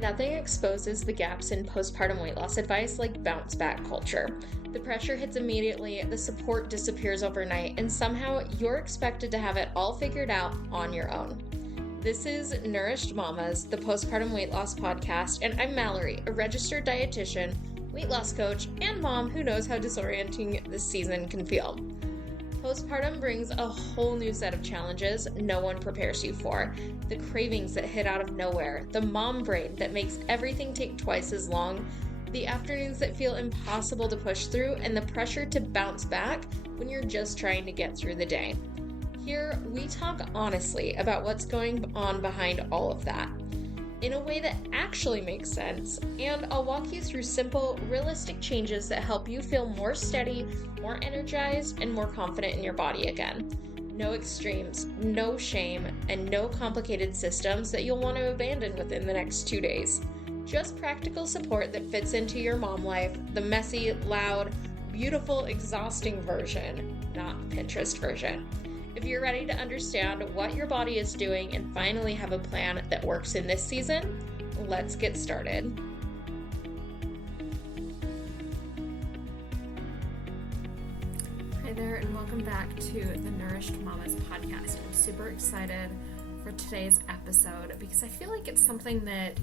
Nothing exposes the gaps in postpartum weight loss advice like bounce back culture. The pressure hits immediately, the support disappears overnight, and somehow you're expected to have it all figured out on your own. This is Nourished Mamas, the postpartum weight loss podcast, and I'm Mallory, a registered dietitian, weight loss coach, and mom who knows how disorienting this season can feel. Postpartum brings a whole new set of challenges no one prepares you for. The cravings that hit out of nowhere, the mom brain that makes everything take twice as long, the afternoons that feel impossible to push through, and the pressure to bounce back when you're just trying to get through the day. Here, we talk honestly about what's going on behind all of that, in a way that actually makes sense, and I'll walk you through simple, realistic changes that help you feel more steady, more energized, and more confident in your body again. No extremes, no shame, and no complicated systems that you'll want to abandon within the next 2 days. Just practical support that fits into your mom life, the messy, loud, beautiful, exhausting version, not Pinterest version. If you're ready to understand what your body is doing and finally have a plan that works in this season, let's get started. Hi there, and welcome back to the Nourished Mamas podcast. I'm super excited for today's episode because I feel like it's something that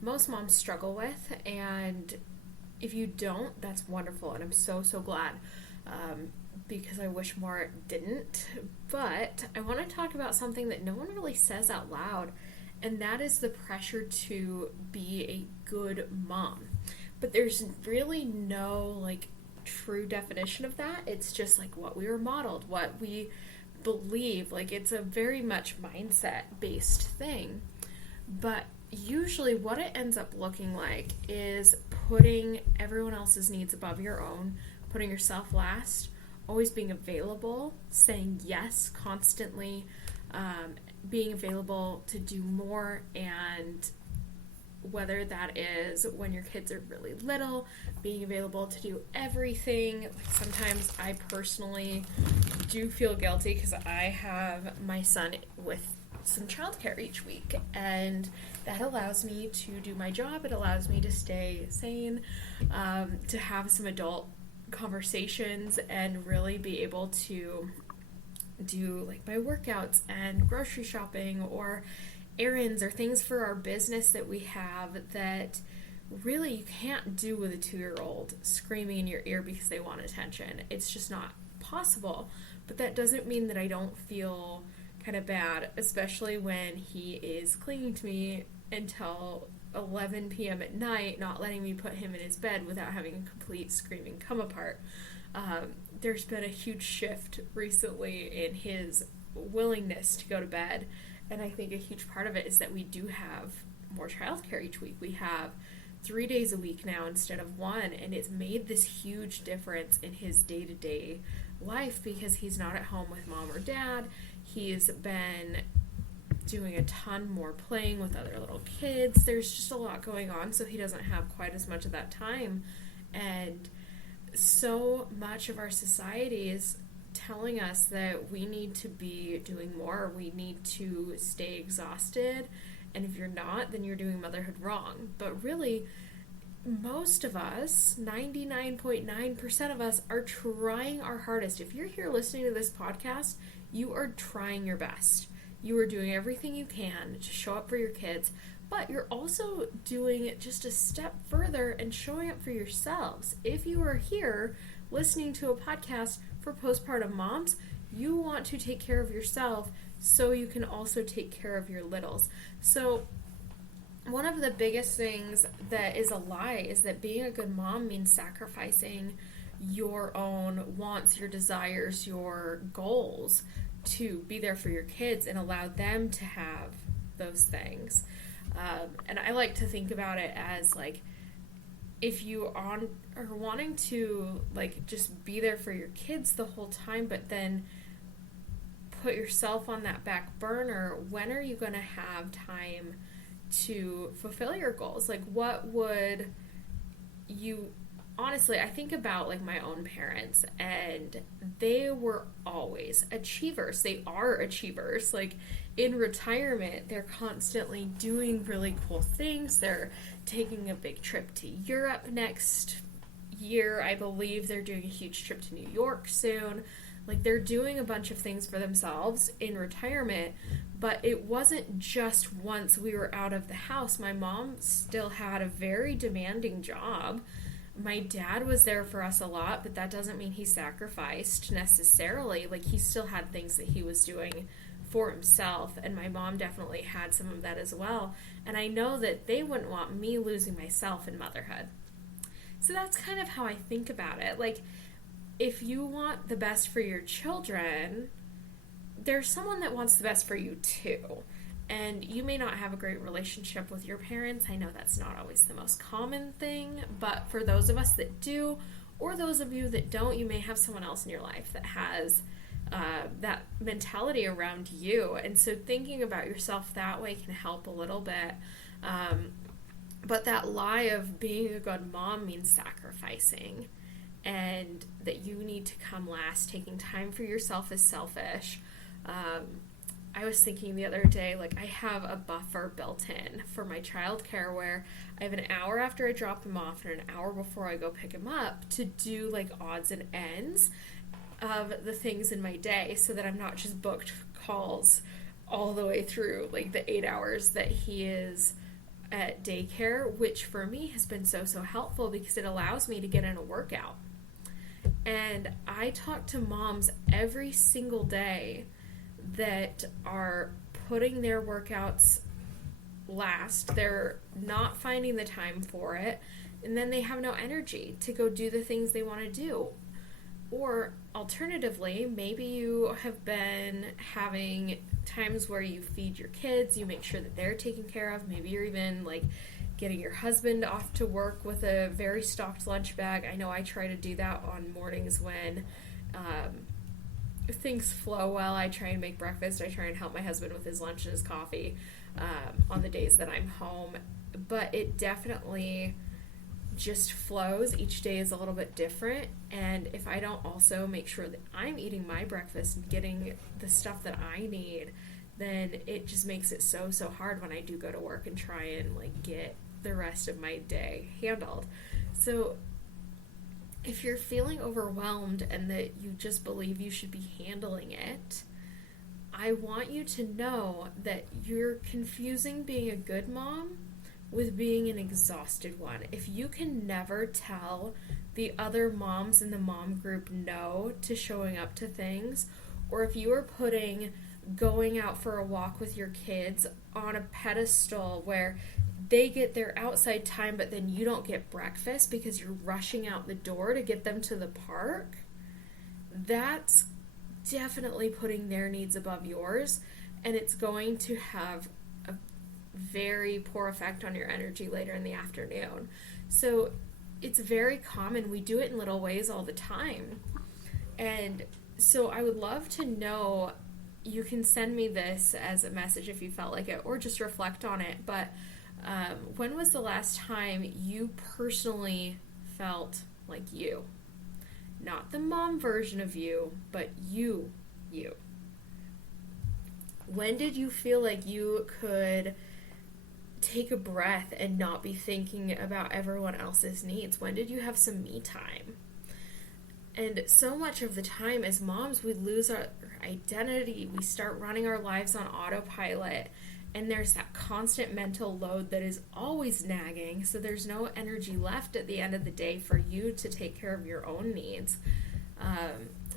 most moms struggle with, and if you don't, that's wonderful, and I'm so glad. Because I wish more didn't, but I want to talk about something that no one really says out loud, and that is the pressure to be a good mom. But there's really no true definition of that. It's just what we were modeled, what we believe. It's a very much mindset based thing, but usually what it ends up looking like is putting everyone else's needs above your own, putting yourself last, always being available, saying yes constantly, being available to do more, and whether that is when your kids are really little, being available to do everything. Sometimes I personally do feel guilty because I have my son with some childcare each week, and that allows me to do my job. It allows me to stay sane, to have some adult conversations and really be able to do my workouts and grocery shopping or errands or things for our business that we have that really you can't do with a 2-year-old screaming in your ear because they want attention. It's just not possible. But that doesn't mean that I don't feel kind of bad, especially when he is clinging to me until 11 p.m. at night, not letting me put him in his bed without having a complete screaming come apart. There's been a huge shift recently in his willingness to go to bed, and I think a huge part of it is that we do have more childcare each week. We have 3 days a week now instead of 1, and it's made this huge difference in his day-to-day life because he's not at home with mom or dad. He's been doing a ton more playing with other little kids. There's just a lot going on, so he doesn't have quite as much of that time. And so much of our society is telling us that we need to be doing more. We need to stay exhausted. And if you're not, then you're doing motherhood wrong. But really, most of us, 99.9% of us, are trying our hardest. If you're here listening to this podcast, you are trying your best. You are doing everything you can to show up for your kids, but you're also doing it just a step further and showing up for yourselves. If you are here listening to a podcast for postpartum moms, you want to take care of yourself so you can also take care of your littles. So one of the biggest things that is a lie is that being a good mom means sacrificing your own wants, your desires, your goals to be there for your kids and allow them to have those things. And I like to think about it as if you are wanting to just be there for your kids the whole time, but then put yourself on that back burner, when are you going to have time to fulfill your goals? What would you honestly, I think about my own parents, and they were always achievers. They are achievers. in retirement, they're constantly doing really cool things. They're taking a big trip to Europe next year. I believe they're doing a huge trip to New York soon. Like, they're doing a bunch of things for themselves in retirement, but it wasn't just once we were out of the house. My mom still had a very demanding job. My dad was there for us a lot, but that doesn't mean he sacrificed necessarily. Like, he still had things that he was doing for himself, and my mom definitely had some of that as well. And I know that they wouldn't want me losing myself in motherhood. So that's kind of how I think about it. Like, if you want the best for your children, there's someone that wants the best for you too. And you may not have a great relationship with your parents. I know that's not always the most common thing, but for those of us that do, or those of you that don't, you may have someone else in your life that has that mentality around you. And so thinking about yourself that way can help a little bit. But that lie of being a good mom means sacrificing, and that you need to come last. Taking time for yourself is selfish. I was thinking the other day, like, I have a buffer built in for my childcare where I have an hour after I drop him off and an hour before I go pick him up to do, like, odds and ends of the things in my day, so that I'm not just booked calls all the way through, like, the 8 hours that he is at daycare, which for me has been so helpful because it allows me to get in a workout. And I talk to moms every single day that are putting their workouts last. They're not finding the time for it, and then they have no energy to go do the things they want to do. Or alternatively, maybe you have been having times where you feed your kids, you make sure that they're taken care of. Maybe you're even like getting your husband off to work with a very stocked lunch bag. I know I try to do that on mornings when things flow well. I try and make breakfast. I try and help my husband with his lunch and his coffee on the days that I'm home. But it definitely just flows. Each day is a little bit different, and if I don't also make sure that I'm eating my breakfast and getting the stuff that I need, then it just makes it so hard when I do go to work and try and like get the rest of my day handled. So if you're feeling overwhelmed and that you just believe you should be handling it, I want you to know that you're confusing being a good mom with being an exhausted one. If you can never tell the other moms in the mom group no to showing up to things, or if you are putting going out for a walk with your kids on a pedestal where they get their outside time but then you don't get breakfast because you're rushing out the door to get them to the park, that's definitely putting their needs above yours, and it's going to have a very poor effect on your energy later in the afternoon. So it's very common. We do it in little ways all the time. And so I would love to know, you can send me this as a message if you felt like it, or just reflect on it. But when was the last time you personally felt like you? Not the mom version of you, but you. When did you feel like you could take a breath and not be thinking about everyone else's needs? When did you have some me time? And so much of the time as moms, we lose our identity. We start running our lives on autopilot, and there's that constant mental load that is always nagging, so there's no energy left at the end of the day for you to take care of your own needs.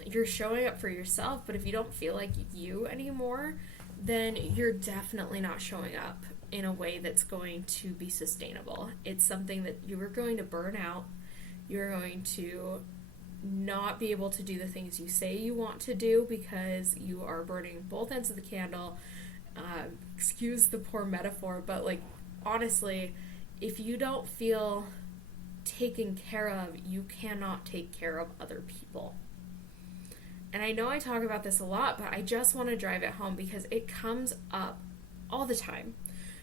You're showing up for yourself, but if you don't feel like you anymore, then you're definitely not showing up in a way that's going to be sustainable. It's something that you are going to burn out. You're going to not be able to do the things you say you want to do because you are burning both ends of the candle. Excuse the poor metaphor, but like, honestly, if you don't feel taken care of, you cannot take care of other people. And I know I talk about this a lot, but I just want to drive it home because it comes up all the time.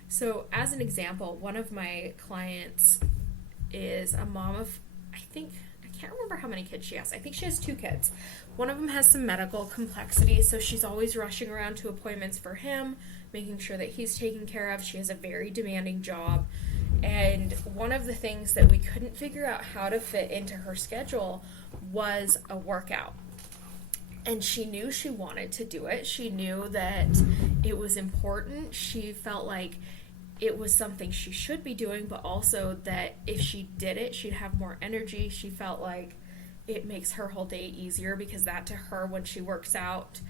So as an example, one of my clients is a mom of, I can't remember how many kids she has. I think she has 2 kids. One of them has some medical complexity, so she's always rushing around to appointments for him, making sure that he's taken care of. She has a very demanding job. And one of the things that we couldn't figure out how to fit into her schedule was a workout. And she knew she wanted to do it. She knew that it was important. She felt like it was something she should be doing, but also that if she did it, she'd have more energy. She felt like it makes her whole day easier, because that to her, when she works out,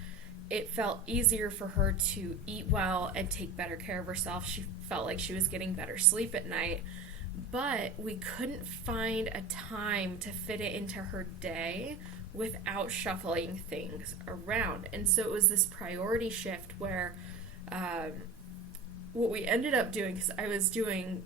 it felt easier for her to eat well and take better care of herself. She felt like she was getting better sleep at night. But we couldn't find a time to fit it into her day without shuffling things around. And so it was this priority shift where what we ended up doing, because I was doing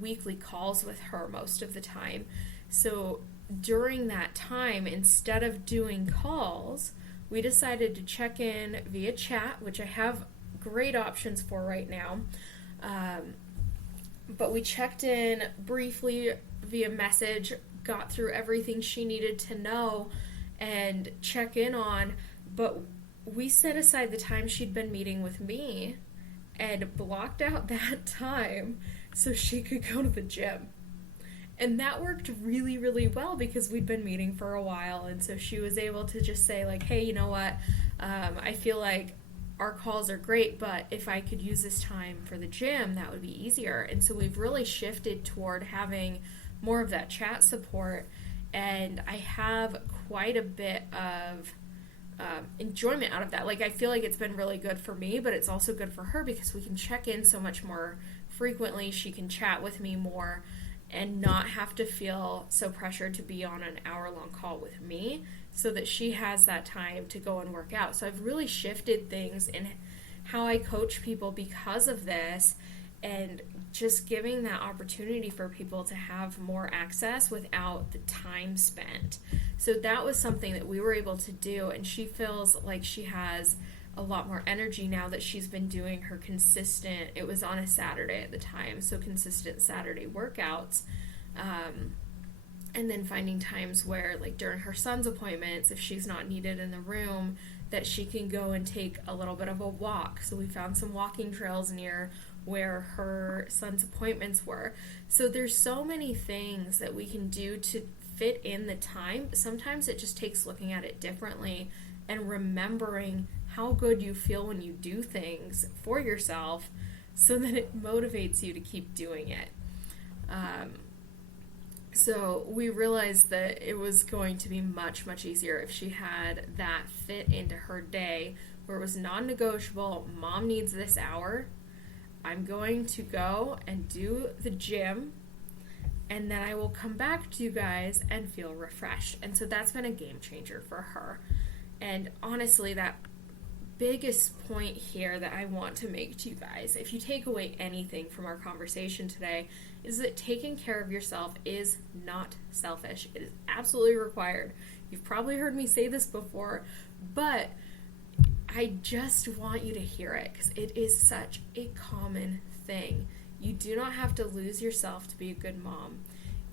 weekly calls with her most of the time. So during that time, instead of doing calls, we decided to check in via chat, which I have great options for right now. But we checked in briefly via message, got through everything she needed to know and check in on, but we set aside the time she'd been meeting with me and blocked out that time so she could go to the gym. And that worked really, really well, because we'd been meeting for a while, and so she was able to just say, like, hey, you know what, I feel like our calls are great, but if I could use this time for the gym, that would be easier. And so we've really shifted toward having more of that chat support, and I have quite a bit of enjoyment out of that. Like, I feel like it's been really good for me, but it's also good for her, because we can check in so much more frequently. She can chat with me more and not have to feel so pressured to be on an hour-long call with me, so that she has that time to go and work out. So I've really shifted things in how I coach people because of this, and just giving that opportunity for people to have more access without the time spent. So that was something that we were able to do, and she feels like she has a lot more energy now that she's been doing her consistent, it was on a Saturday at the time, so consistent Saturday workouts. And then finding times where, like during her son's appointments, if she's not needed in the room, that she can go and take a little bit of a walk. So we found some walking trails near where her son's appointments were. So there's so many things that we can do to fit in the time. Sometimes it just takes looking at it differently and remembering how good you feel when you do things for yourself, so that it motivates you to keep doing it. So we realized that it was going to be much, much easier if she had that fit into her day, where it was non-negotiable. Mom needs this hour. I'm going to go and do the gym, and then I will come back to you guys and feel refreshed. And so that's been a game changer for her. And honestly, that biggest point here that I want to make to you guys, if you take away anything from our conversation today, is that taking care of yourself is not selfish. It is absolutely required. You've probably heard me say this before, but I just want you to hear it, because it is such a common thing. You do not have to lose yourself to be a good mom.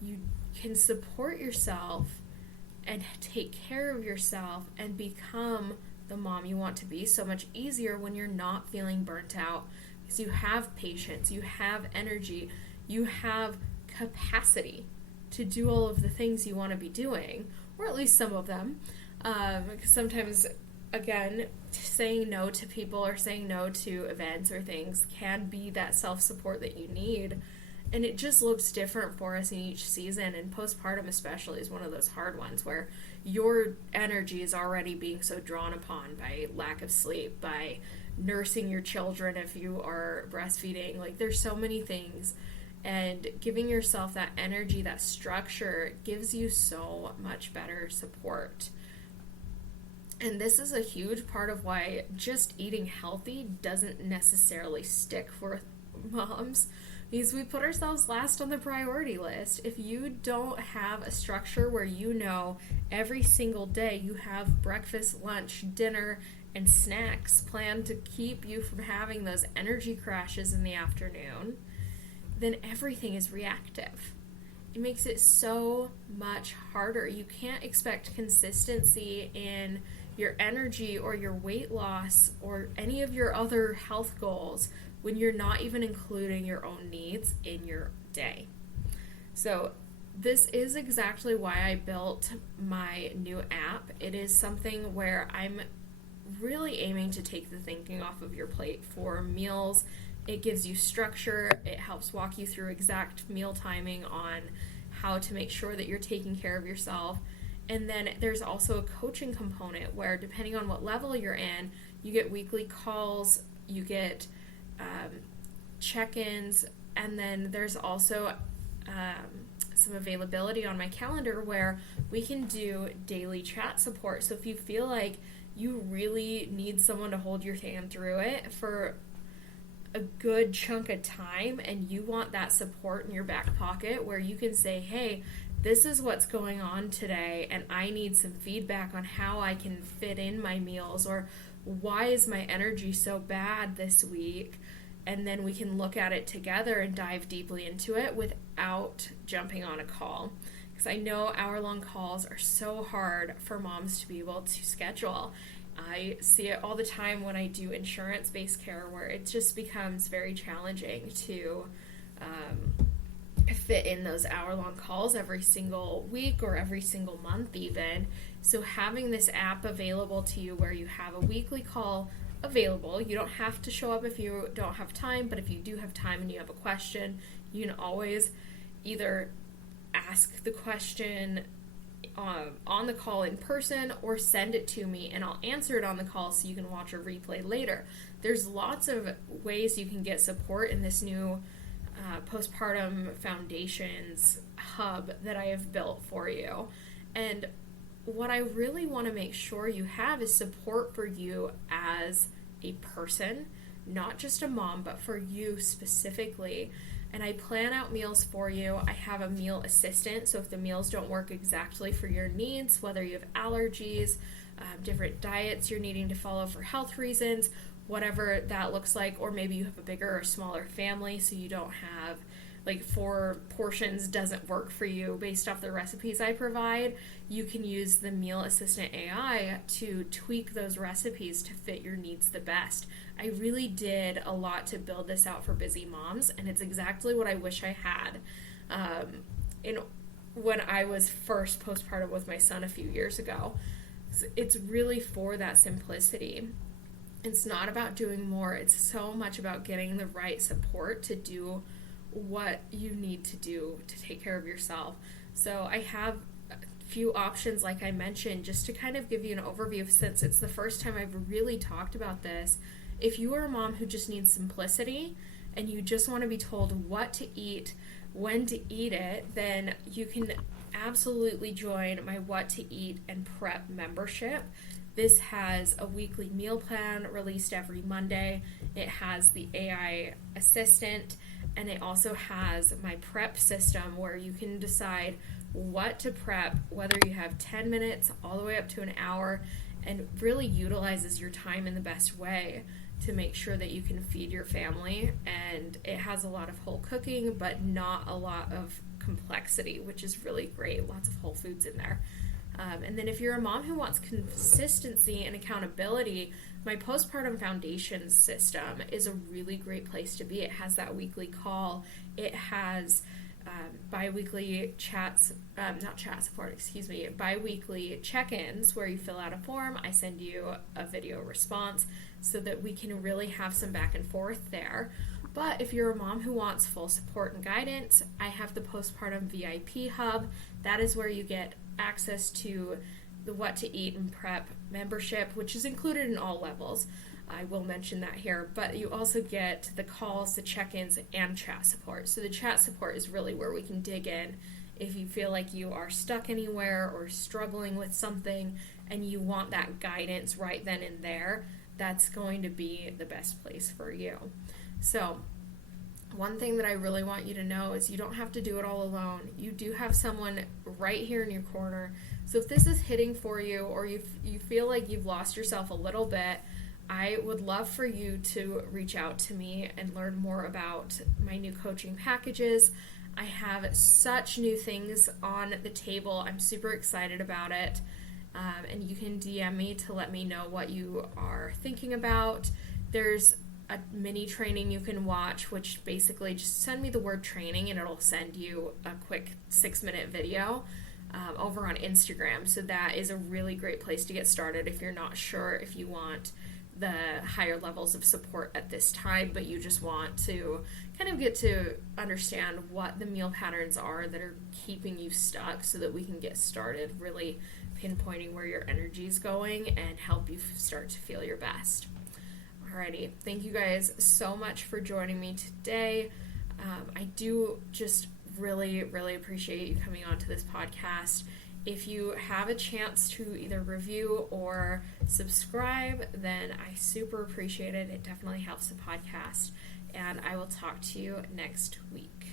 You can support yourself and take care of yourself and become the mom you want to be so much easier when you're not feeling burnt out, because you have patience, you have energy, you have capacity to do all of the things you want to be doing, or at least some of them. Because sometimes, again, saying no to people or saying no to events or things can be that self-support that you need. And it just looks different for us in each season, and postpartum especially is one of those hard ones where your energy is already being so drawn upon by lack of sleep, by nursing your children if you are breastfeeding. Like, there's so many things, and giving yourself that energy, that structure, gives you so much better support. And this is a huge part of why just eating healthy doesn't necessarily stick for moms, because we put ourselves last on the priority list. If you don't have a structure where you know every single day you have breakfast, lunch, dinner, and snacks planned to keep you from having those energy crashes in the afternoon, then everything is reactive. it makes it so much harder. You can't expect consistency in your energy or your weight loss or any of your other health goals when you're not even including your own needs in your day. So this is exactly why I built my new app. It is something where I'm really aiming to take the thinking off of your plate for meals. It gives you structure. It helps walk you through exact meal timing on how to make sure that you're taking care of yourself. And then there's also a coaching component where, depending on what level you're in, you get weekly calls, you get check-ins, and then there's also some availability on my calendar where we can do daily chat support. So if you feel like you really need someone to hold your hand through it for a good chunk of time, and you want that support in your back pocket where you can say, hey, this is what's going on today, and I need some feedback on how I can fit in my meals, or why is my energy so bad this week? And then we can look at it together and dive deeply into it without jumping on a call. Because I know hour-long calls are so hard for moms to be able to schedule. I see it all the time when I do insurance-based care, where it just becomes very challenging to fit in those hour-long calls every single week or every single month even. So having this app available to you where you have a weekly call available, you don't have to show up if you don't have time, but if you do have time and you have a question, you can always either ask the question on the call in person or send it to me and I'll answer it on the call so you can watch a replay later. There's lots of ways you can get support in this new postpartum foundations hub that I have built for you. And what I really want to make sure you have is support for you as a person, not just a mom, but for you specifically. And I plan out meals for you. I have a meal assistant, so if the meals don't work exactly for your needs, whether you have allergies, different diets you're needing to follow for health reasons, whatever that looks like, or maybe you have a bigger or smaller family, so you don't have, like, 4 portions doesn't work for you based off the recipes I provide, you can use the Meal Assistant AI to tweak those recipes to fit your needs the best. I really did a lot to build this out for busy moms, and it's exactly what I wish I had when I was first postpartum with my son a few years ago. It's really for that simplicity. It's not about doing more. It's so much about getting the right support to do what you need to do to take care of yourself. So I have a few options, like I mentioned, just to kind of give you an overview, since it's the first time I've really talked about this. If you are a mom who just needs simplicity and you just want to be told what to eat, when to eat it, then you can absolutely join my What to Eat and Prep membership. This has a weekly meal plan released every Monday. It has the AI assistant, and it also has my prep system where you can decide what to prep, whether you have 10 minutes all the way up to an hour, and really utilizes your time in the best way to make sure that you can feed your family. And it has a lot of whole cooking, but not a lot of complexity, which is really great. Lots of whole foods in there. And then if you're a mom who wants consistency and accountability, my postpartum foundations system is a really great place to be. It has that weekly call. It has bi-weekly bi-weekly check-ins where you fill out a form. I send you a video response so that we can really have some back and forth there. But if you're a mom who wants full support and guidance, I have the Postpartum VIP Hub. That is where you get access to the What to Eat and Prep membership, which is included in all levels. I will mention that here, but you also get the calls, the check-ins, and chat support. So the chat support is really where we can dig in if you feel like you are stuck anywhere or struggling with something and you want that guidance right then and there. That's going to be the best place for you. So one thing that I really want you to know is you don't have to do it all alone. You do have someone right here in your corner. So if this is hitting for you, or you feel like you've lost yourself a little bit, I would love for you to reach out to me and learn more about my new coaching packages. I have such new things on the table. I'm super excited about it. And you can DM me to let me know what you are thinking about. There's a mini training you can watch, which basically just send me the word training and it'll send you a quick 6-minute video over on Instagram. So that is a really great place to get started if you're not sure if you want the higher levels of support at this time, but you just want to kind of get to understand what the meal patterns are that are keeping you stuck so that we can get started really pinpointing where your energy is going and help you start to feel your best. Alrighty, thank you guys so much for joining me today. I do just really, really appreciate you coming on to this podcast. If you have a chance to either review or subscribe, then I super appreciate it. It definitely helps the podcast. And I will talk to you next week.